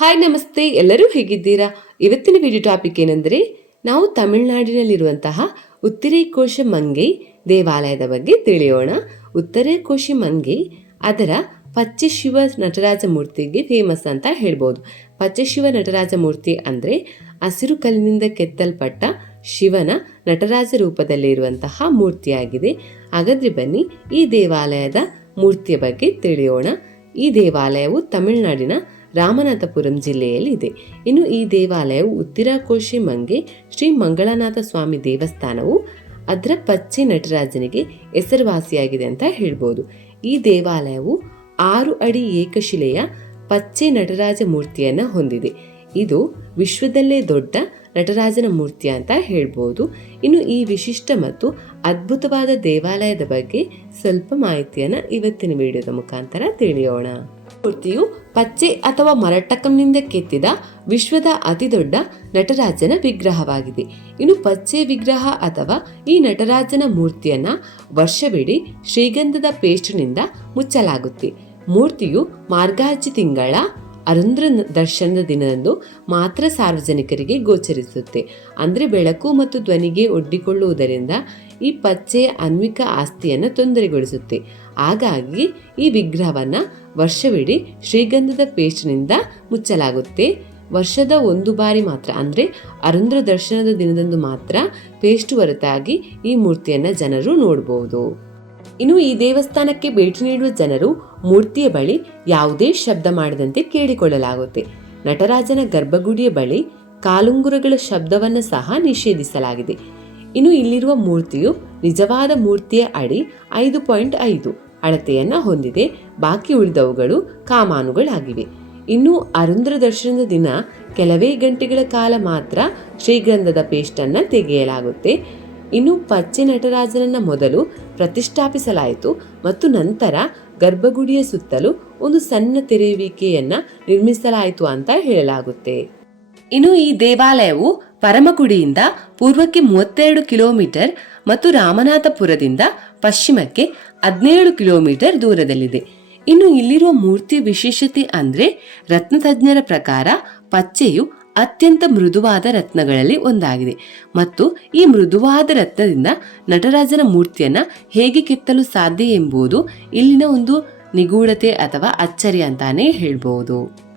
Hi, ನಮಸ್ತೆ. ಎಲ್ಲರೂ ಹೇಗಿದ್ದೀರಾ? ಇವತ್ತಿನ ವಿಡಿಯೋ ಟಾಪಿಕ್ ಏನೆಂದರೆ, ನಾವು ತಮಿಳುನಾಡಿನಲ್ಲಿರುವಂತಹ ಉತ್ತರೇಕೋಶ ಮಂಗೈ ದೇವಾಲಯದ ಬಗ್ಗೆ ತಿಳಿಯೋಣ. ಉತ್ತರೇಕೋಶ ಮಂಗೈ ಅದರ ಪಚ್ಚಶಿವ ನಟರಾಜ ಮೂರ್ತಿಗೆ ಫೇಮಸ್ ಅಂತ ಹೇಳ್ಬೋದು. ಪಚ್ಚಶಿವ ನಟರಾಜ ಮೂರ್ತಿ ಅಂದರೆ ಹಸಿರು ಕಲ್ಲಿನಿಂದ ಕೆತ್ತಲ್ಪಟ್ಟ ಶಿವನ ನಟರಾಜ ರೂಪದಲ್ಲಿರುವಂತಹ ಮೂರ್ತಿಯಾಗಿದೆ. ಹಾಗಾದ್ರೆ ಬನ್ನಿ, ಈ ದೇವಾಲಯದ ಮೂರ್ತಿಯ ಬಗ್ಗೆ ತಿಳಿಯೋಣ. ಈ ದೇವಾಲಯವು ತಮಿಳುನಾಡಿನ ರಾಮನಾಥಪುರಂ ಜಿಲ್ಲೆಯಲ್ಲಿದೆ. ಇನ್ನು ಈ ದೇವಾಲಯವು ಉತ್ತಿರಾಕೋಶಿ ಮಂಗೆ ಶ್ರೀ ಮಂಗಳನಾಥ ಸ್ವಾಮಿ ದೇವಸ್ಥಾನವು ಅದರ ಪಚ್ಚಿ ನಟರಾಜನಿಗೆ ಹೆಸರುವಾಸಿಯಾಗಿದೆ ಅಂತ ಹೇಳ್ಬೋದು. ಈ ದೇವಾಲಯವು ಆರು ಅಡಿ ಏಕಶಿಲೆಯ ಪಚ್ಚೆ ನಟರಾಜ ಮೂರ್ತಿಯನ್ನು ಹೊಂದಿದೆ. ಇದು ವಿಶ್ವದಲ್ಲೇ ದೊಡ್ಡ ನಟರಾಜನ ಮೂರ್ತಿ ಅಂತ ಹೇಳ್ಬೋದು. ಇನ್ನು ಈ ವಿಶಿಷ್ಟ ಮತ್ತು ಅದ್ಭುತವಾದ ದೇವಾಲಯದ ಬಗ್ಗೆ ಸ್ವಲ್ಪ ಮಾಹಿತಿಯನ್ನು ಇವತ್ತಿನ ವಿಡಿಯೋದ ಮುಖಾಂತರ ತಿಳಿಯೋಣ. ಮೂರ್ತಿಯು ಪಚ್ಚೆ ಅಥವಾ ಮರಟ್ಟಕಂನಿಂದ ಕೆತ್ತಿದ ವಿಶ್ವದ ಅತಿದೊಡ್ಡ ನಟರಾಜನ ವಿಗ್ರಹವಾಗಿದೆ. ಇನ್ನು ಪಚ್ಚೆ ವಿಗ್ರಹ ಅಥವಾ ಈ ನಟರಾಜನ ಮೂರ್ತಿಯನ್ನ ವರ್ಷವಿಡೀ ಶ್ರೀಗಂಧದ ಪೇಸ್ಟ್ನಿಂದ ಮುಚ್ಚಲಾಗುತ್ತೆ. ಮೂರ್ತಿಯು ಮಾರ್ಗಾಜಿ ತಿಂಗಳ ಅರುಂದ್ರ ದರ್ಶನದ ದಿನದಂದು ಮಾತ್ರ ಸಾರ್ವಜನಿಕರಿಗೆ ಗೋಚರಿಸುತ್ತೆ. ಅಂದರೆ ಬೆಳಕು ಮತ್ತು ಧ್ವನಿಗೆ ಒಡ್ಡಿಕೊಳ್ಳುವುದರಿಂದ ಈ ಪಚ್ಚೆಯ ಅನ್ವಿಕ ಆಸ್ತಿಯನ್ನು ತೊಂದರೆಗೊಳಿಸುತ್ತೆ. ಹಾಗಾಗಿ ಈ ವಿಗ್ರಹವನ್ನು ವರ್ಷವಿಡೀ ಶ್ರೀಗಂಧದ ಪೇಸ್ಟ್ನಿಂದ ಮುಚ್ಚಲಾಗುತ್ತೆ. ವರ್ಷದ ಒಂದು ಬಾರಿ ಮಾತ್ರ ಅಂದರೆ ಅರುಂದ್ರ ದರ್ಶನದ ದಿನದಂದು ಮಾತ್ರ ಪೇಸ್ಟ್ ಹೊರತಾಗಿ ಈ ಮೂರ್ತಿಯನ್ನು ಜನರು ನೋಡಬಹುದು ಇನ್ನು ಈ ದೇವಸ್ಥಾನಕ್ಕೆ ಭೇಟಿ ನೀಡುವ ಜನರು ಮೂರ್ತಿಯ ಬಳಿ ಯಾವುದೇ ಶಬ್ದ ಮಾಡದಂತೆ ಕೇಳಿಕೊಳ್ಳಲಾಗುತ್ತೆ. ನಟರಾಜನ ಗರ್ಭಗುಡಿಯ ಬಳಿ ಕಾಲುಂಗುರಗಳ ಶಬ್ದವನ್ನು ಸಹ ನಿಷೇಧಿಸಲಾಗಿದೆ. ಇನ್ನು ಇಲ್ಲಿರುವ ಮೂರ್ತಿಯು ನಿಜವಾದ ಮೂರ್ತಿಯ ಅಡಿ ಐದು ಪಾಯಿಂಟ್ ಐದು ಅಳತೆಯನ್ನ ಹೊಂದಿದೆ. ಬಾಕಿ ಉಳಿದವುಗಳು ಕಾಮಾನುಗಳಾಗಿವೆ. ಇನ್ನು ಅರುಂದ್ರ ದರ್ಶನದ ದಿನ ಕೆಲವೇ ಗಂಟೆಗಳ ಕಾಲ ಮಾತ್ರ ಶ್ರೀಗಂಧದ ಪೇಸ್ಟನ್ನು ತೆಗೆಯಲಾಗುತ್ತೆ. ಇನ್ನು ಪಚ್ಚೆ ನಟರಾಜನನ್ನು ಮೊದಲು ಪ್ರತಿಷ್ಠಾಪಿಸಲಾಯಿತು ಮತ್ತು ನಂತರ ಗರ್ಭಗುಡಿಯ ಸುತ್ತಲೂ ಒಂದು ಸಣ್ಣ ತೆರೆಯುವಿಕೆಯನ್ನು ನಿರ್ಮಿಸಲಾಯಿತು ಅಂತ ಹೇಳಲಾಗುತ್ತೆ. ಇನ್ನು ಈ ದೇವಾಲಯವು ಪರಮಗುಡಿಯಿಂದ ಪೂರ್ವಕ್ಕೆ ಮೂವತ್ತೆರಡು ಕಿಲೋಮೀಟರ್ ಮತ್ತು ರಾಮನಾಥಪುರದಿಂದ ಪಶ್ಚಿಮಕ್ಕೆ ಹದಿನೇಳು ಕಿಲೋಮೀಟರ್ ದೂರದಲ್ಲಿದೆ. ಇನ್ನು ಇಲ್ಲಿರುವ ಮೂರ್ತಿ ವಿಶೇಷತೆ ಅಂದ್ರೆ ರತ್ನತಜ್ಞರ ಪ್ರಕಾರ ಪಚ್ಚೆಯು ಅತ್ಯಂತ ಮೃದುವಾದ ರತ್ನಗಳಲ್ಲಿ ಒಂದಾಗಿದೆ ಮತ್ತು ಈ ಮೃದುವಾದ ರತ್ನದಿಂದ ನಟರಾಜನ ಮೂರ್ತಿಯನ್ನ ಹೇಗೆ ಕೆತ್ತಲು ಸಾಧ್ಯ ಎಂಬುದು ಇಲ್ಲಿನ ಒಂದು ನಿಗೂಢತೆ ಅಥವಾ ಅಚ್ಚರಿ ಅಂತಾನೆ ಹೇಳ್ಬಹುದು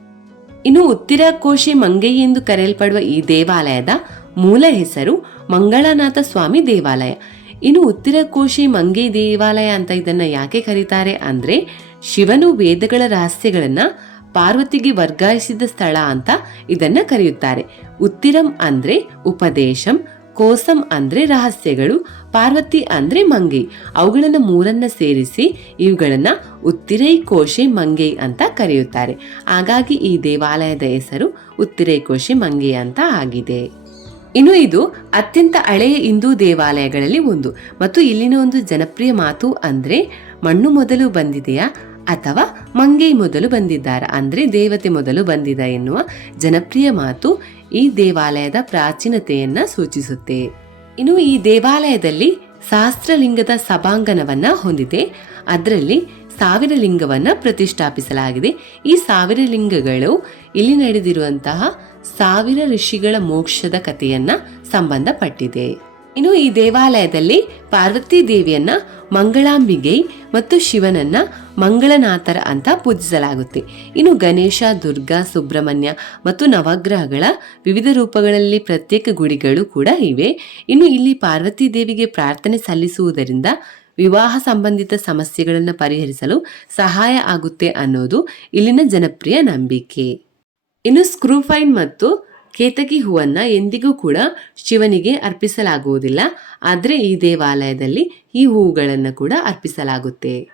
ಇನ್ನು ಉತ್ತಿರಕೋಶಿ ಮಂಗೈ ಎಂದು ಕರೆಯಲ್ಪಡುವ ಈ ದೇವಾಲಯದ ಮೂಲ ಹೆಸರು ಮಂಗಳನಾಥ ಸ್ವಾಮಿ ದೇವಾಲಯ. ಇನ್ನು ಉತ್ತಿರಕೋಶಿ ಮಂಗೈ ದೇವಾಲಯ ಅಂತ ಇದನ್ನ ಯಾಕೆ ಕರೀತಾರೆ ಅಂದ್ರೆ ಶಿವನು ವೇದಗಳ ರಹಸ್ಯಗಳನ್ನ ಪಾರ್ವತಿಗೆ ವರ್ಗಾಯಿಸಿದ ಸ್ಥಳ ಅಂತ ಇದನ್ನ ಕರೆಯುತ್ತಾರೆ. ಉತ್ತಿರಂ ಅಂದ್ರೆ ಉಪದೇಶಂ ಕೋಸಂ ಅಂದ್ರೆ ರಹಸ್ಯಗಳು, ಪಾರ್ವತಿ ಅಂದ್ರೆ ಮಂಗೈ. ಅವುಗಳನ್ನ ಮೂರನ್ನ ಸೇರಿಸಿ ಇವುಗಳನ್ನ ಉತ್ತಿರೈ ಕೋಶೆ ಮಂಗೈ ಅಂತ ಕರೆಯುತ್ತಾರೆ. ಹಾಗಾಗಿ ಈ ದೇವಾಲಯದ ಹೆಸರು ಉತ್ತಿರೈ ಕೋಶೆ ಮಂಗೈ ಅಂತ ಆಗಿದೆ. ಇನ್ನು ಇದು ಅತ್ಯಂತ ಹಳೆಯ ಹಿಂದೂ ದೇವಾಲಯಗಳಲ್ಲಿ ಒಂದು. ಮತ್ತು ಇಲ್ಲಿನ ಒಂದು ಜನಪ್ರಿಯ ಮಾತು ಅಂದ್ರೆ ಮಣ್ಣು ಮೊದಲು ಬಂದಿದೆಯಾ? ಅಥವಾ ಮಂಗೈ ಮೊದಲು ಬಂದಿದ್ದಾರ? ಅಂದ್ರೆ ದೇವತೆ ಮೊದಲು ಬಂದಿದ ಎನ್ನುವ ಜನಪ್ರಿಯ ಮಾತು ಈ ದೇವಾಲಯದ ಪ್ರಾಚೀನತೆಯನ್ನ ಸೂಚಿಸುತ್ತೆ. ಇನ್ನು ಈ ದೇವಾಲಯದಲ್ಲಿ ಸಹಸ್ರಲಿಂಗದ ಸಭಾಂಗಣವನ್ನ ಹೊಂದಿದೆ. ಅದರಲ್ಲಿ ಸಾವಿರ ಲಿಂಗವನ್ನ ಪ್ರತಿಷ್ಠಾಪಿಸಲಾಗಿದೆ. ಈ ಸಾವಿರ ಲಿಂಗಗಳು ಇಲ್ಲಿ ನಡೆದಿರುವಂತಹ ಸಾವಿರ ಋಷಿಗಳ ಮೋಕ್ಷದ ಕಥೆಯನ್ನ ಸಂಬಂಧಪಟ್ಟಿದೆ. ಇನ್ನು ಈ ದೇವಾಲಯದಲ್ಲಿ ಪಾರ್ವತಿ ದೇವಿಯನ್ನ ಮಂಗಳಾಂಬಿಗೆ ಮತ್ತು ಶಿವನನ್ನ ಮಂಗಳನಾಥರ ಅಂತ ಪೂಜಿಸಲಾಗುತ್ತೆ. ಇನ್ನು ಗಣೇಶ, ದುರ್ಗಾ, ಸುಬ್ರಹ್ಮಣ್ಯ ಮತ್ತು ನವಗ್ರಹಗಳ ವಿವಿಧ ರೂಪಗಳಲ್ಲಿ ಪ್ರತ್ಯೇಕ ಗುಡಿಗಳು ಕೂಡ ಇವೆ. ಇನ್ನು ಇಲ್ಲಿ ಪಾರ್ವತಿ ದೇವಿಗೆ ಪ್ರಾರ್ಥನೆ ಸಲ್ಲಿಸುವುದರಿಂದ ವಿವಾಹ ಸಂಬಂಧಿತ ಸಮಸ್ಯೆಗಳನ್ನು ಪರಿಹರಿಸಲು ಸಹಾಯ ಆಗುತ್ತೆ ಅನ್ನೋದು ಇಲ್ಲಿನ ಜನಪ್ರಿಯ ನಂಬಿಕೆ. ಇನ್ನು ಸ್ಕ್ರೂಫೈನ್ ಮತ್ತು ಕೇತಕಿ ಹೂವನ್ನ ಎಂದಿಗೂ ಕೂಡ ಶಿವನಿಗೆ ಅರ್ಪಿಸಲಾಗುವುದಿಲ್ಲ. ಆದರೆ ಈ ದೇವಾಲಯದಲ್ಲಿ ಈ ಹೂವುಗಳನ್ನು ಕೂಡ ಅರ್ಪಿಸಲಾಗುತ್ತೆ.